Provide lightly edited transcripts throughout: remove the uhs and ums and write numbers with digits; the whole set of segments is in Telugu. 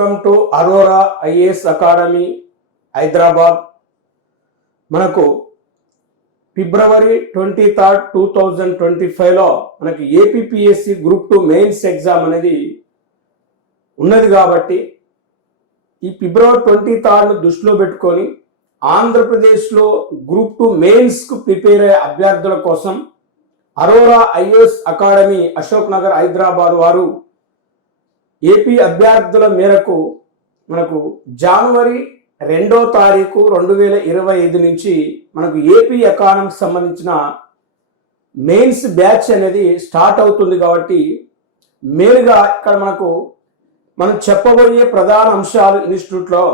Welcome to Aurora IAS academy Hyderabad. మనకు ఫిబ్రవరి 23, 2025లో మనకి ఏపీపీఎస్సి గ్రూప్ 2 మెయిన్స్ ఎగ్జామ్ అనేది ఉన్నది కాబట్టి ఈ ఫిబ్రవరి 23ను దృష్టిలో పెట్టుకొని ఆంధ్రప్రదేశ్లో గ్రూప్ 2 మెయిన్స్కు ప్రిపేర్ అయ్యే అభ్యర్థుల కోసం అరోరా ఐఏఎస్ అకాడమీ అశోక్ నగర్ హైదరాబాద్ వారు ఏపీ అభ్యర్థుల మేరకు మనకు జనవరి 2వ తారీఖు 2025 నుంచి మనకు ఏపీ ఎకానమీకి సంబంధించిన మెయిన్స్ బ్యాచ్ అనేది స్టార్ట్ అవుతుంది. కాబట్టి మెయిన్గా ఇక్కడ మనం చెప్పబోయే ప్రధాన అంశాలు ఇన్స్టిట్యూట్లో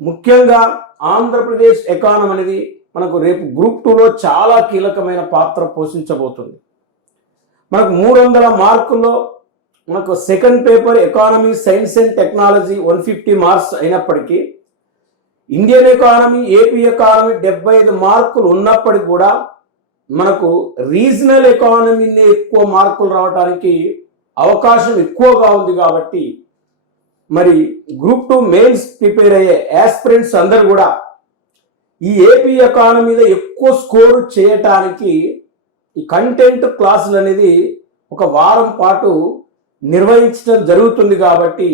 ముఖ్యంగా ఆంధ్రప్రదేశ్ ఎకానమీ అనేది మనకు రేపు గ్రూప్ 2లో చాలా కీలకమైన పాత్ర పోషించబోతుంది. మనకు 300 మార్కుల్లో మనకు second paper economy science and technology 150 marks అయినప్పటికీ ఇండియన్ ఎకానమీ ఏపీ ఎకానమీ 75 మార్కులు ఉన్నప్పటికీ కూడా మనకు రీజనల్ ఎకానమీనే ఎక్కువ మార్కులు రావడానికి అవకాశం ఎక్కువగా ఉంది. కాబట్టి మరి గ్రూప్ 2 మెయిన్స్ ప్రిపేర్ అయ్యే యాస్పిరెంట్స్ అందరూ కూడా ఈ ఏపీ ఎకానమీ మీద ఎక్కువ స్కోర్ చేయటానికి ఈ కంటెంట్ క్లాసులు అనేది ఒక వారం పాటు నిర్వహించడం జరుగుతుంది. కాబట్టి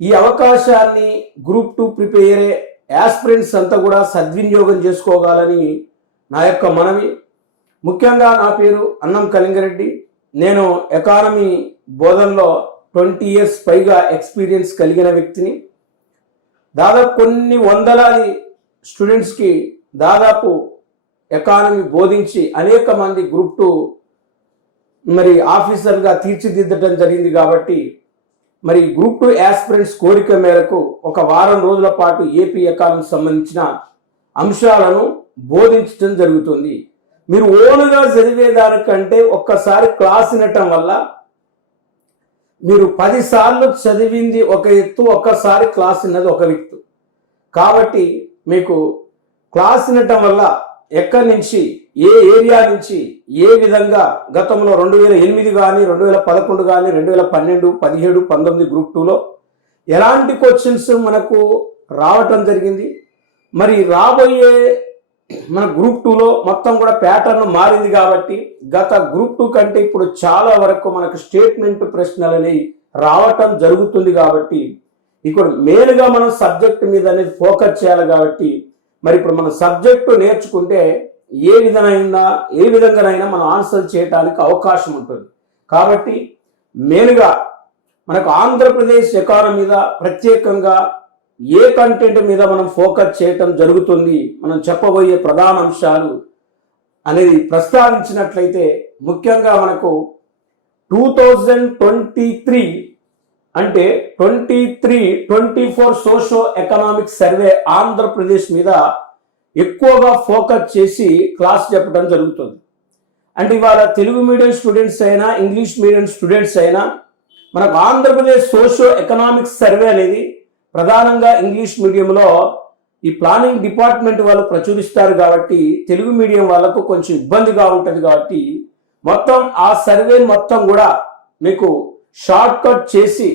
ఈ అవకాశాన్ని గ్రూప్ 2 ప్రిపేర్ అయ్యే యాస్పిరెంట్స్ అంతా కూడా సద్వినియోగం చేసుకోగలని నా యొక్క మనవి. ముఖ్యంగా నా పేరు అన్నం కళింగారెడ్డి. నేను ఎకానమీ బోధనలో 20 years పైగా ఎక్స్పీరియన్స్ కలిగిన వ్యక్తిని. దాదాపు కొన్ని వందలాది స్టూడెంట్స్కి దాదాపు ఎకానమీ బోధించి అనేక మంది గ్రూప్ 2 మరి ఆఫీసర్గా తీర్చిదిద్దడం జరిగింది. కాబట్టి మరి గ్రూప్ 2 యాస్పిరెంట్స్ కోరిక మేరకు ఒక వారం రోజుల పాటు ఏపీ ఎకానమీకి సంబంధించిన అంశాలను బోధించడం జరుగుతుంది. మీరు ఓన్గా చదివేదానికంటే ఒక్కసారి క్లాస్ వినటం వల్ల మీరు 10 సార్లు చదివింది ఒక ఎత్తు, ఒక్కసారి క్లాస్ విన్నది ఒక ఎత్తు. కాబట్టి మీకు క్లాస్ వినటం వల్ల ఎక్కడి నుంచి ఏ ఏరియా నుంచి ఏ విధంగా గతంలో 2008 కానీ 2011 కానీ 2012, 17, 19 గ్రూప్ 2లో ఎలాంటి క్వశ్చన్స్ మనకు రావటం జరిగింది. మరి రాబోయే మన గ్రూప్ 2లో మొత్తం కూడా ప్యాటర్న్ మారింది. కాబట్టి గత గ్రూప్ 2 కంటే ఇప్పుడు చాలా వరకు మనకు స్టేట్మెంట్ ప్రశ్నలు అనేవి రావటం జరుగుతుంది. కాబట్టి ఇక్కడ మెయిన్గా మనం సబ్జెక్ట్ మీద అనేది ఫోకస్ చేయాలి. కాబట్టి మరి ఇప్పుడు మన సబ్జెక్టు నేర్చుకుంటే ఏ విధంగానైనా మనం ఆన్సర్ చేయడానికి అవకాశం ఉంటుంది. కాబట్టి మెయిన్గా మనకు ఆంధ్రప్రదేశ్ ఎకానమీ మీద ప్రత్యేకంగా ఏ కంటెంట్ మీద మనం ఫోకస్ చేయటం జరుగుతుంది, మనం చెప్పబోయే ప్రధాన అంశాలు అనేది ప్రస్తావించినట్లయితే ముఖ్యంగా మనకు 2023 అంటే 23-24 సోషో ఎకనామిక్ సర్వే ఆంధ్రప్రదేశ్ మీద ఎక్కువగా ఫోకస్ చేసి క్లాస్ చెప్పడం జరుగుతుంది. అంటే ఇవాళ తెలుగు మీడియం స్టూడెంట్స్ అయినా ఇంగ్లీష్ మీడియం స్టూడెంట్స్ అయినా మనకు ఆంధ్రప్రదేశ్ సోషో ఎకనామిక్ సర్వే అనేది ప్రధానంగా ఇంగ్లీష్ మీడియంలో ఈ ప్లానింగ్ డిపార్ట్మెంట్ వాళ్ళు ప్రచురిస్తారు. కాబట్టి తెలుగు మీడియం వాళ్ళకు కొంచెం ఇబ్బందిగా ఉంటుంది. కాబట్టి మొత్తం ఆ సర్వే మొత్తం కూడా మీకు షార్ట్ కట్ చేసి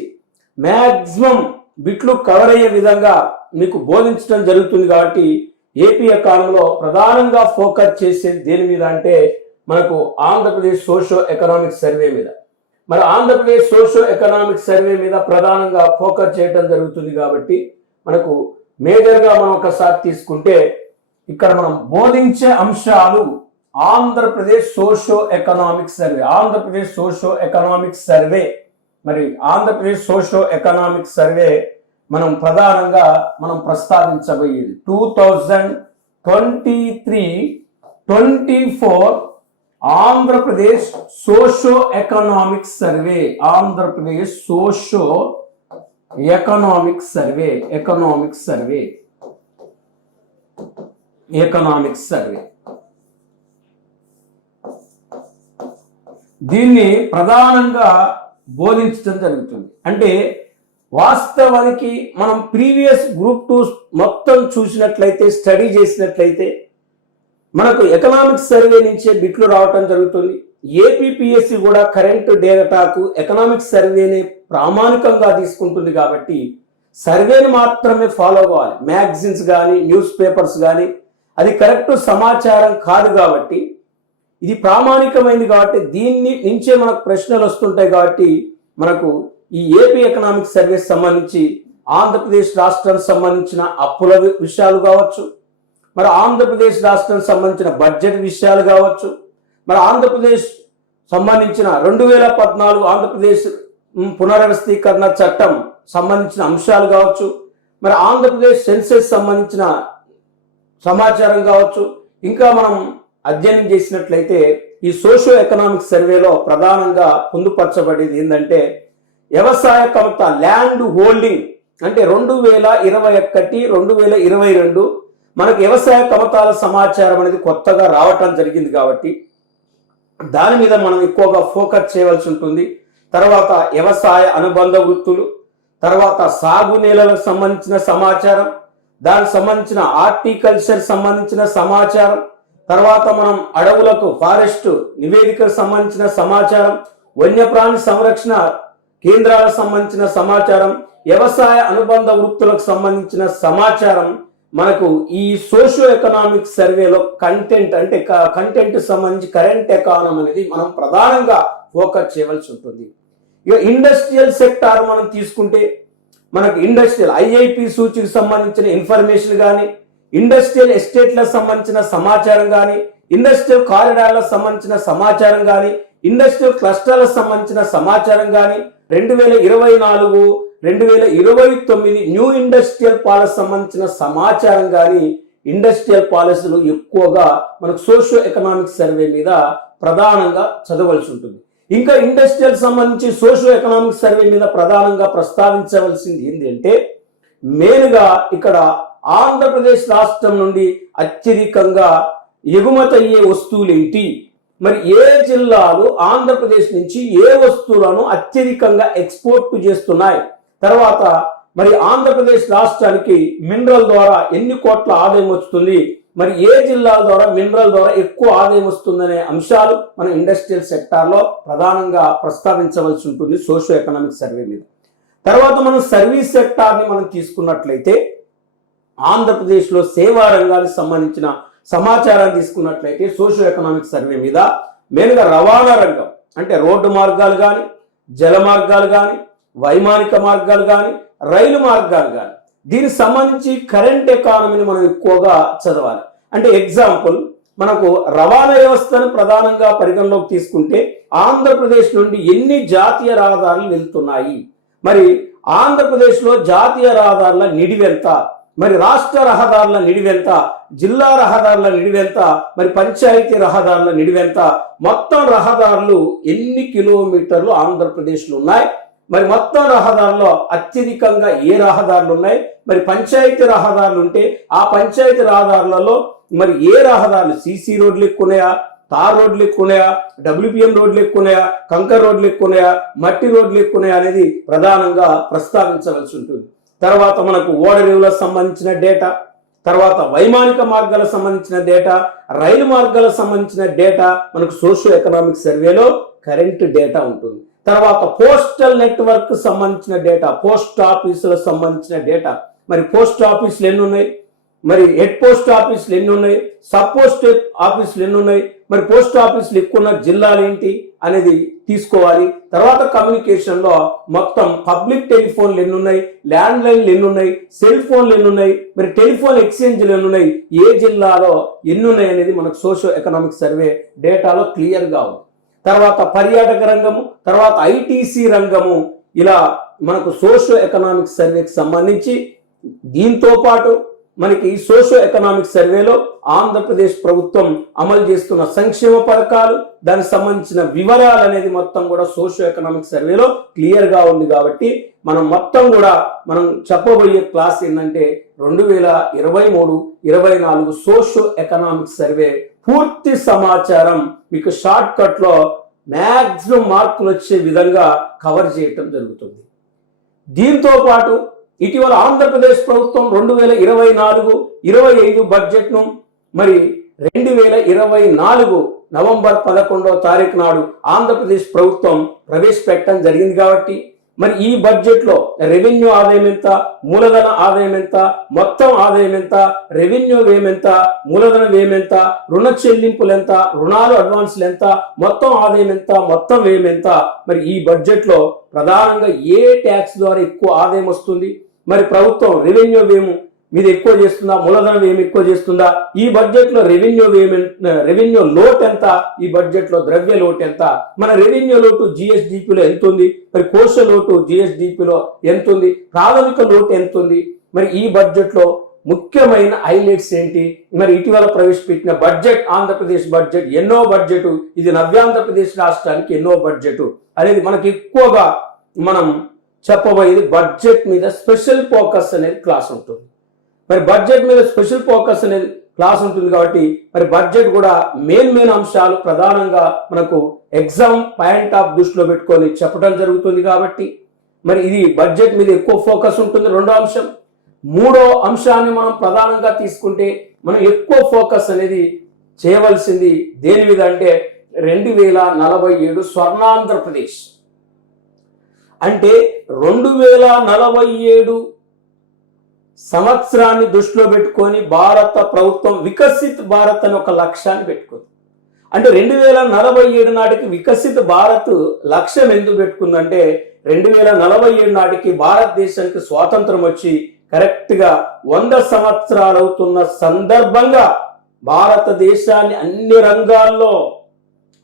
మ్యాక్సిమం బిట్లు కవర్ అయ్యే విధంగా మీకు బోధించడం జరుగుతుంది. కాబట్టి ఏపీ ఎకానమీలో ప్రధానంగా ఫోకస్ చేసేది దేని మీద అంటే మనకు ఆంధ్రప్రదేశ్ సోషో ఎకనామిక్ సర్వే మీద. మరి ఆంధ్రప్రదేశ్ సోషో ఎకనామిక్ సర్వే మీద ప్రధానంగా ఫోకస్ చేయడం జరుగుతుంది. కాబట్టి మనకు మేజర్గా మనం ఒకసారి తీసుకుంటే ఇక్కడ మనం బోధించే అంశాలు Andhra Pradesh socio economic survey. Andhra Pradesh socio economic survey మరి ఆంధ్రప్రదేశ్ సోషో ఎకనామిక్ సర్వే మనం ప్రధానంగా మనం ప్రస్తావించబోయేది 2023-24 Andhra Pradesh socio economic survey. Andhra Pradesh socio economic survey దీన్ని ప్రధానంగా బోధించడం జరుగుతుంది. అంటే వాస్తవానికి మనం ప్రీవియస్ గ్రూప్ 2 మొత్తం చూసినట్లయితే, స్టడీ చేసినట్లయితే మనకు ఎకనామిక్స్ సర్వే నుంచే బిట్లు రావటం జరుగుతుంది. ఏపీపీఎస్సీ కూడా కరెంట్ డేటాకు ఎకనామిక్స్ సర్వేని ప్రామాణికంగా తీసుకుంటుంది. కాబట్టి సర్వేని మాత్రమే ఫాలో కావాలి. మ్యాగజైన్స్ కానీ న్యూస్ పేపర్స్ కానీ అది కరెక్ట్ సమాచారం కాదు. కాబట్టి ఇది ప్రామాణికమైంది కాబట్టి దీన్ని నుంచే మనకు ప్రశ్నలు వస్తుంటాయి. కాబట్టి మనకు ఈ ఏపీ ఎకనామిక్ సర్వేకి సంబంధించి ఆంధ్రప్రదేశ్ రాష్ట్రానికి సంబంధించిన అప్పుల విషయాలు కావచ్చు, మరి ఆంధ్రప్రదేశ్ రాష్ట్రానికి సంబంధించిన బడ్జెట్ విషయాలు కావచ్చు, మరి ఆంధ్రప్రదేశ్ సంబంధించిన 2014 ఆంధ్రప్రదేశ్ పునర్వ్యవస్థీకరణ చట్టం సంబంధించిన అంశాలు కావచ్చు, మరి ఆంధ్రప్రదేశ్ సెన్సెస్ సంబంధించిన సమాచారం కావచ్చు. ఇంకా మనం అధ్యయనం చేసినట్లయితే ఈ సోషియో ఎకనామిక్ సర్వేలో ప్రధానంగా పొందుపరచబడేది ఏంటంటే వ్యవసాయ కమత ల్యాండ్ హోల్డింగ్ అంటే 2021 2022 మనకు వ్యవసాయ కమతాల సమాచారం అనేది కొత్తగా రావటం జరిగింది. కాబట్టి దాని మీద మనం ఎక్కువగా ఫోకస్ చేయవలసి ఉంటుంది. తర్వాత వ్యవసాయ అనుబంధ వృత్తులు, తర్వాత సాగు నేలలకు సంబంధించిన సమాచారం, దానికి సంబంధించిన హార్టికల్చర్ సంబంధించిన సమాచారం, తర్వాత మనం అడవులకు ఫారెస్ట్ నివేదికకు సంబంధించిన సమాచారం, వన్యప్రాణి సంరక్షణ కేంద్రాలకు సంబంధించిన సమాచారం, వ్యవసాయ అనుబంధ వృత్తులకు సంబంధించిన సమాచారం మనకు ఈ సోషియో ఎకనామిక్ సర్వేలో కంటెంట్ సంబంధించి కరెంట్ ఎకానమీ అనేది మనం ప్రధానంగా ఫోకస్ చేయవలసి ఉంటుంది. ఇక ఇండస్ట్రియల్ సెక్టార్ మనం తీసుకుంటే మనకు ఇండస్ట్రియల్ ఐఐపి సూచికి సంబంధించిన ఇన్ఫర్మేషన్ కానీ, ఇండస్ట్రియల్ ఎస్టేట్లకు సంబంధించిన సమాచారం కానీ, ఇండస్ట్రియల్ కారిడార్లకు సంబంధించిన సమాచారం కానీ, ఇండస్ట్రియల్ క్లస్టర్లకు సంబంధించిన సమాచారం కానీ, 2024 2029 న్యూ ఇండస్ట్రియల్ పాలసీ సంబంధించిన సమాచారం కానీ, ఇండస్ట్రియల్ పాలసీలు ఎక్కువగా మనకు సోషియో ఎకనామిక్ సర్వే మీద ప్రధానంగా చదవలసి ఉంటుంది. ఇంకా ఇండస్ట్రియల్ సంబంధించి సోషియో ఎకనామిక్ సర్వే మీద ప్రధానంగా ప్రస్తావించవలసింది ఏంటంటే మెయిన్గా ఇక్కడ ఆంధ్రప్రదేశ్ రాష్ట్రం నుండి అత్యధికంగా ఎగుమతి అయ్యే వస్తువులు ఏంటి, మరి ఏ జిల్లాలు ఆంధ్రప్రదేశ్ నుంచి ఏ వస్తువులను అత్యధికంగా ఎక్స్పోర్ట్ చేస్తున్నాయి, తర్వాత మరి ఆంధ్రప్రదేశ్ రాష్ట్రానికి మినరల్ ద్వారా ఎన్ని కోట్ల ఆదాయం వస్తుంది, మరి ఏ జిల్లాల ద్వారా మినరల్ ద్వారా ఎక్కువ ఆదాయం వస్తుందనే అంశాలు మన ఇండస్ట్రియల్ సెక్టార్లో ప్రధానంగా ప్రస్తావించవలసి ఉంటుంది సోషియో ఎకనామిక్ సర్వే మీద. తర్వాత మనం సర్వీస్ సెక్టార్ని మనం తీసుకున్నట్లయితే ఆంధ్రప్రదేశ్లో సేవా రంగానికి సంబంధించిన సమాచారాన్ని తీసుకున్నట్లయితే సోషియో ఎకనామిక్ సర్వే మీద మెయిన్గా రవాణా రంగం అంటే రోడ్డు మార్గాలు కానీ, జల మార్గాలు కానీ, వైమానిక మార్గాలు కానీ, రైలు మార్గాలు కానీ, దీనికి సంబంధించి కరెంట్ ఎకానమీని మనం ఎక్కువగా చదవాలి. అంటే ఎగ్జాంపుల్ మనకు రవాణా వ్యవస్థను ప్రధానంగా పరిగణలోకి తీసుకుంటే ఆంధ్రప్రదేశ్ నుండి ఎన్ని జాతీయ రహదారులు వెళ్తున్నాయి, మరి ఆంధ్రప్రదేశ్లో జాతీయ రహదారుల నిడివెంత, మరి రాష్ట్ర రహదారుల నిడివెంత, జిల్లా రహదారుల నిడివెంత, మరి పంచాయతీ రహదారుల నిడివెంత, మొత్తం రహదారులు ఎన్ని కిలోమీటర్లు ఆంధ్రప్రదేశ్లో ఉన్నాయి, మరి మొత్తం రహదారుల్లో అత్యధికంగా ఏ రహదారులు ఉన్నాయి, మరి పంచాయతీ రహదారులు ఉంటే ఆ పంచాయతీ రహదారులలో మరి ఏ రహదారులు సిసి రోడ్లు ఎక్కువ ఉన్నాయా, తార్ రోడ్లు ఎక్కువ ఉన్నాయా, డబ్ల్యూపిఎం రోడ్లు ఎక్కువ ఉన్నాయా, కంకర్ రోడ్లు ఎక్కువ ఉన్నాయా, మట్టి రోడ్లు ఎక్కువ ఉన్నాయా అనేది ప్రధానంగా ప్రస్తావించవలసి ఉంటుంది. తర్వాత మనకు ఓడరేవులకు సంబంధించిన డేటా, తర్వాత వైమానిక మార్గాలకు సంబంధించిన డేటా, రైలు మార్గాలకు సంబంధించిన డేటా మనకు సోషియో ఎకనామిక్ సర్వేలో కరెంట్ డేటా ఉంటుంది. తర్వాత పోస్టల్ నెట్వర్క్ సంబంధించిన డేటా, పోస్ట్ ఆఫీసులకు సంబంధించిన డేటా, మరి పోస్ట్ ఆఫీసులు ఎన్ని ఉన్నాయి, మరి హెడ్ పోస్ట్ ఆఫీసులు ఎన్ని ఉన్నాయి, సబ్ పోస్ట్ ఆఫీసులు ఎన్ని ఉన్నాయి, మరి పోస్ట్ ఆఫీసులు ఎక్కువ ఉన్న జిల్లాలు ఏంటి అనేది తీసుకోవాలి. తర్వాత కమ్యూనికేషన్లో మొత్తం పబ్లిక్ టెలిఫోన్లు ఎన్ని ఉన్నాయి, ల్యాండ్ లైన్లు ఎన్ని ఉన్నాయి, సెల్ ఫోన్లు ఎన్ని ఉన్నాయి, మరి టెలిఫోన్ ఎక్స్చేంజ్లు ఎన్ని ఉన్నాయి, ఏ జిల్లాలో ఎన్ని ఉన్నాయి అనేది మనకు సోషియో ఎకనామిక్ సర్వే డేటాలో క్లియర్గా ఉంది. తర్వాత పర్యాటక రంగము, తర్వాత ఐటీసీ రంగము, ఇలా మనకు సోషియో ఎకనామిక్ సర్వేకి సంబంధించి దీంతో పాటు మనకి సోషియో ఎకనామిక్ సర్వేలో ఆంధ్రప్రదేశ్ ప్రభుత్వం అమలు చేస్తున్న సంక్షేమ పథకాలు, దానికి సంబంధించిన వివరాలు అనేది మొత్తం కూడా సోషియో ఎకనామిక్ సర్వేలో క్లియర్గా ఉంది. కాబట్టి మనం మొత్తం కూడా మనం చెప్పబోయే క్లాస్ ఏంటంటే 2023-24 సోషియో ఎకనామిక్ సర్వే పూర్తి సమాచారం మీకు షార్ట్ కట్ లో మ్యాక్సిమం మార్కులు వచ్చే విధంగా కవర్ చేయటం జరుగుతుంది. దీంతో పాటు ఇటీవల ఆంధ్రప్రదేశ్ ప్రభుత్వం 2024-25 బడ్జెట్ను మరి 2024 నవంబర్ 11వ తారీఖు నాడు ఆంధ్రప్రదేశ్ ప్రభుత్వం ప్రవేశపెట్టడం జరిగింది. కాబట్టి మరి ఈ బడ్జెట్ లో రెవెన్యూ ఆదాయం ఎంత, మూలధన ఆదాయం ఎంత, మొత్తం ఆదాయం ఎంత, రెవెన్యూ వ్యయం ఎంత, మూలధన వ్యయం ఎంత, రుణ చెల్లింపులు ఎంత, రుణాలు అడ్వాన్సులు ఎంత, మొత్తం ఆదాయం ఎంత, మొత్తం వ్యయం ఎంత, మరి ఈ బడ్జెట్ లో ప్రధానంగా ఏ ట్యాక్స్ ద్వారా ఎక్కువ ఆదాయం వస్తుంది, మరి ప్రభుత్వం రెవెన్యూ వ్యయం మీద ఎక్కువ చేస్తుందా, మూలధన వ్యయం ఎక్కువ చేస్తుందా, ఈ బడ్జెట్ లో రెవెన్యూ లోటు ఎంత, ఈ బడ్జెట్ లో ద్రవ్య లోటు ఎంత, మన రెవెన్యూ లోటు జిఎస్డిపిలో ఎంత ఉంది, మరి కోశ లోటు జిఎస్డిపిలో ఎంత ఉంది, ప్రాథమిక లోటు ఎంత ఉంది, మరి ఈ బడ్జెట్ లో ముఖ్యమైన హైలైట్స్ ఏంటి, మరి ఇటీవల ప్రవేశపెట్టిన బడ్జెట్ ఆంధ్రప్రదేశ్ బడ్జెట్ ఎన్నో బడ్జెట్, ఇది నవ్యాంధ్రప్రదేశ్ రాష్ట్రానికి ఎన్నో బడ్జెట్ అనేది మనకి ఎక్కువగా మనం చెప్పబోయేది బడ్జెట్ మీద స్పెషల్ ఫోకస్ అనేది క్లాస్ ఉంటుంది. మరి బడ్జెట్ మీద స్పెషల్ ఫోకస్ అనేది క్లాస్ ఉంటుంది కాబట్టి మరి బడ్జెట్ కూడా మెయిన్ అంశాలు ప్రధానంగా మనకు ఎగ్జామ్ పాయింట్ ఆఫ్ దృష్టిలో పెట్టుకొని చెప్పడం జరుగుతుంది కాబట్టి మరి ఇది బడ్జెట్ మీద ఎక్కువ ఫోకస్ ఉంటుంది. రెండో అంశం. మూడో అంశాన్ని మనం ప్రధానంగా తీసుకుంటే మనం ఎక్కువ ఫోకస్ అనేది చేయవలసింది దేని మీద అంటే 2047 స్వర్ణాంధ్రప్రదేశ్ అంటే 2047 సంవత్సరాన్ని దృష్టిలో పెట్టుకొని భారత ప్రభుత్వం వికసిత్ భారత్ అని ఒక లక్ష్యాన్ని పెట్టుకుంది. అంటే 2047 నాటికి వికసిత్ భారత్ లక్ష్యం ఎందుకు పెట్టుకుందంటే 2047 నాటికి భారతదేశానికి స్వాతంత్రం వచ్చి కరెక్ట్గా 100 సంవత్సరాలు అవుతున్న సందర్భంగా భారతదేశాన్ని అన్ని రంగాల్లో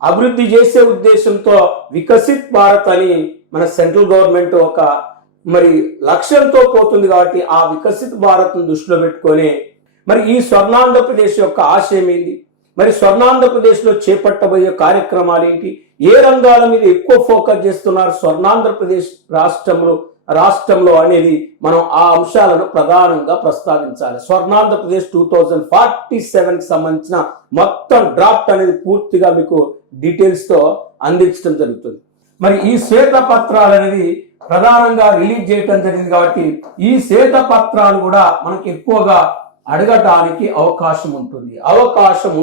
అభివృద్ధి చేసే ఉద్దేశంతో వికసిత్ భారత్ అని మన సెంట్రల్ గవర్నమెంట్ ఒక మరి లక్ష్యంతో పోతుంది కాబట్టి ఆ వికసిత్ భారత్ను దృష్టిలో పెట్టుకొని మరి ఈ స్వర్ణాంధ్రప్రదేశ్ యొక్క ఆశయం ఏంటి, మరి స్వర్ణాంధ్రప్రదేశ్లో చేపట్టబోయే కార్యక్రమాలు ఏంటి, ఏ రంగాల మీద ఎక్కువ ఫోకస్ చేస్తున్నారు స్వర్ణాంధ్రప్రదేశ్ రాష్ట్రంలో అనేది మనం ఆ అంశాలను ప్రధానంగా ప్రస్తావించాలి. స్వర్ణాంధ్రప్రదేశ్ 2047కి సంబంధించిన మొత్తం డ్రాఫ్ట్ అనేది పూర్తిగా మీకు డీటెయిల్స్తో అందించడం జరుగుతుంది. మరి ఈ శ్వేతపత్రాలు అనేది ప్రధానంగా రిలీజ్ చేయడం జరిగింది కాబట్టి ఈ శ్వేతపత్రాలు కూడా మనకి ఎక్కువగా అడగటానికి అవకాశం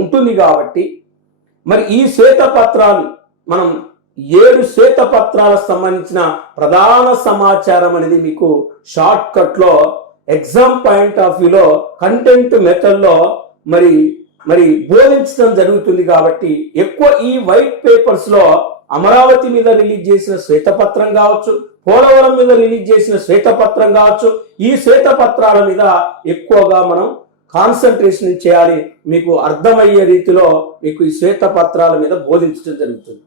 ఉంటుంది కాబట్టి మరి ఈ శ్వేతపత్రాలు మనం 7 శ్వేతపత్రాలకు సంబంధించిన ప్రధాన సమాచారం అనేది మీకు షార్ట్ కట్ లో ఎగ్జామ్ పాయింట్ ఆఫ్ వ్యూలో కంటెంట్ మెథడ్ లో మరి బోధించడం జరుగుతుంది కాబట్టి ఎక్కువ ఈ వైట్ పేపర్స్ లో అమరావతి మీద రిలీజ్ చేసిన శ్వేతపత్రం కావచ్చు, పోలవరం మీద రిలీజ్ చేసిన శ్వేతపత్రం కావచ్చు, ఈ శ్వేతపత్రాల మీద ఎక్కువగా మనం కాన్సన్ట్రేషన్ చేయాలి. మీకు అర్థమయ్యే రీతిలో మీకు ఈ శ్వేతపత్రాల మీద బోధించడం జరుగుతుంది.